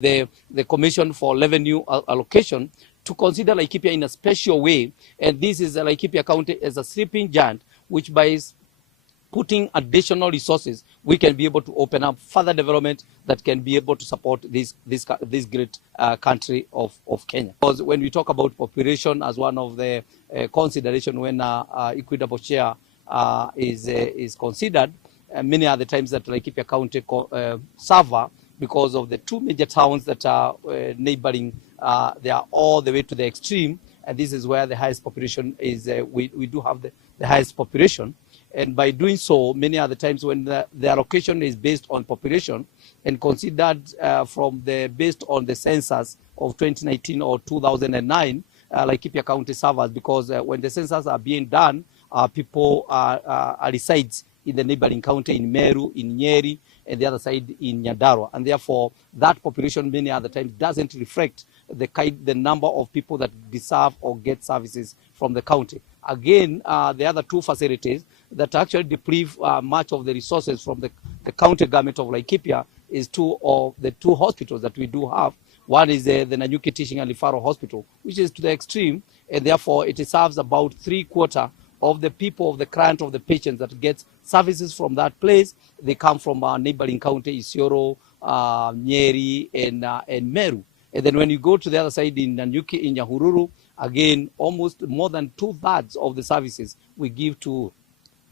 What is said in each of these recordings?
the Commission for Revenue Allocation to consider Laikipia in a special way, and this is Laikipia County as a sleeping giant, which by putting additional resources, we can be able to open up further development that can be able to support this great country of Kenya. Because when we talk about population as one of the consideration when equitable share is considered, many are the times that Laikipia County suffer because of the two major towns that are neighboring. They are all the way to the extreme, and this is where the highest population is. We do have the highest population. And by doing so, many other times when the allocation is based on population and considered based on the census of 2019 or 2009, Laikipia County suffers because when the census are being done, people resides in the neighboring county in Meru, in Nyeri, and the other side in Nyandarua, and therefore that population many other times doesn't reflect the number of people that deserve or get services from the county. Again, the other two facilities that actually deprive much of the resources from the county government of Laikipia is the two hospitals that we do have. One is the Nanyuki Teaching and Referral Hospital, which is to the extreme, and therefore it serves about 3/4 of the people, of the client, of the patients that get services from that place. They come from neighboring county, Isiolo, Nyeri, and Meru. And then when you go to the other side in Nanyuki, in Nyahururu, again, almost more than 2/3 of the services we give to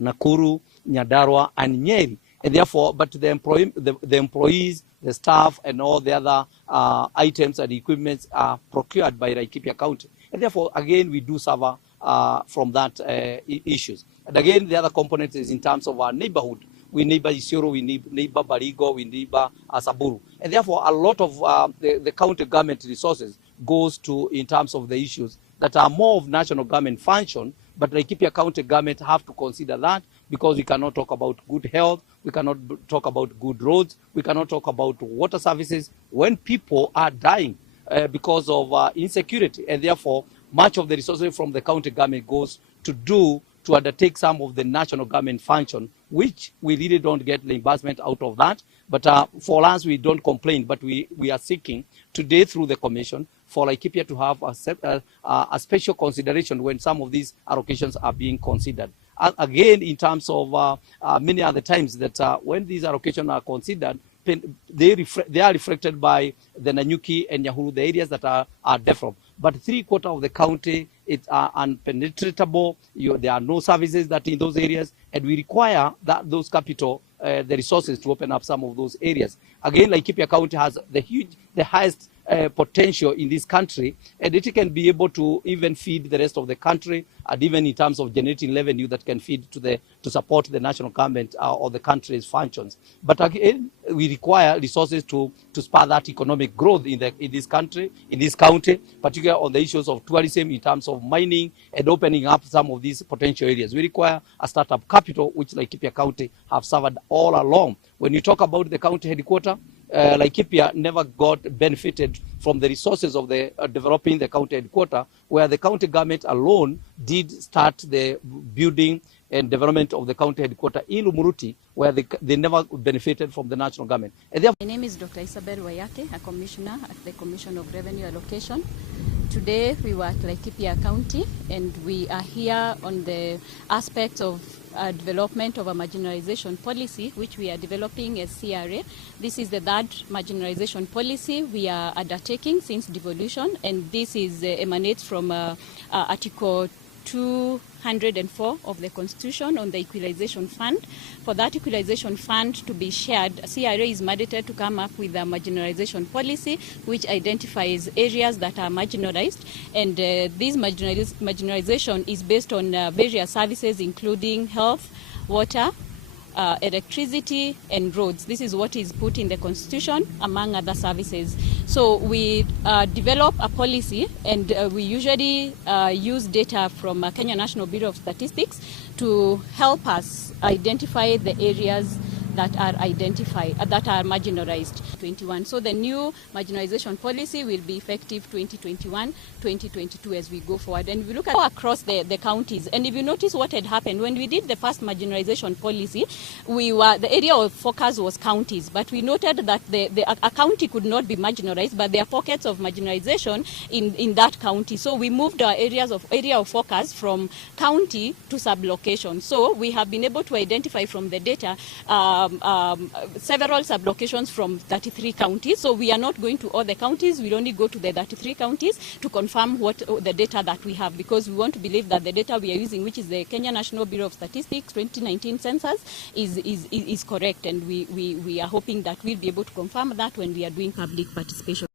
Nakuru, Nyandarua, and Nyeri. And therefore, but the employees, the staff, and all the other items and equipments are procured by Laikipia County. And therefore, again, we do suffer from that issues. And again, the other component is in terms of our neighborhood. We neighbor Isiolo, we neighbor Barigo, we neighbor Saburu. And therefore, a lot of the county government resources goes to in terms of the issues that are more of national government function, but Laikipia County government have to consider that, because we cannot talk about good health, we cannot talk about good roads, we cannot talk about water services when people are dying because of insecurity. And therefore, much of the resources from the county government goes to undertake some of the national government function, which we really don't get reimbursement out of that. But for us, we don't complain, but we are seeking today through the commission for Laikipia to have a special consideration when some of these allocations are being considered. Again, in terms of many other times that when these allocations are considered, they are reflected by the Nanyuki and Nyahururu, the areas that are developed. But 3/4 of the county, it's unpenetratable. There are no services that in those areas, and we require those capital, the resources to open up some of those areas. Again, Laikipia County has the highest potential in this country, and it can be able to even feed the rest of the country, and even in terms of generating revenue that can feed to support the national government or the country's functions. But again, we require resources to spur that economic growth in this country, in this county, particularly on the issues of tourism, in terms of mining and opening up some of these potential areas. We require a startup capital, which Laikipia County have suffered all along. When you talk about the county headquarters, Laikipia never benefited from the resources of the developing the county headquarters, where the county government alone did start the building and development of the county headquarters in Umuruti, where they never benefited from the national government. And my name is Dr. Isabel Wayate, a commissioner at the Commission of Revenue Allocation. Today we were at Laikipia County, and we are here on the aspect of development of a marginalization policy, which we are developing as CRA. This is the third marginalization policy we are undertaking since devolution, and this emanates from Article 204 of the Constitution on the Equalization Fund. For that Equalization Fund to be shared, CRA is mandated to come up with a marginalization policy which identifies areas that are marginalized, and this marginalization is based on various services including health, water, electricity, and roads. This is what is put in the Constitution, among other services. So we develop a policy, and we usually use data from Kenya National Bureau of Statistics to help us identify the areas that are identified, that are marginalized. 21. So the new marginalization policy will be effective 2021, 2022 as we go forward. And we look at across the counties. And if you notice what had happened, when we did the first marginalization policy, the area of focus was counties. But we noted that a county could not be marginalized, but there are pockets of marginalization in that county. So we moved our area of focus from county to sublocation. So we have been able to identify from the data several sublocations from 33 counties. So we are not going to all the counties. We'll only go to the 33 counties to confirm what the data that we have, because we want to believe that the data we are using, which is the Kenya National Bureau of Statistics 2019 census, is correct. And we are hoping that we'll be able to confirm that when we are doing public participation.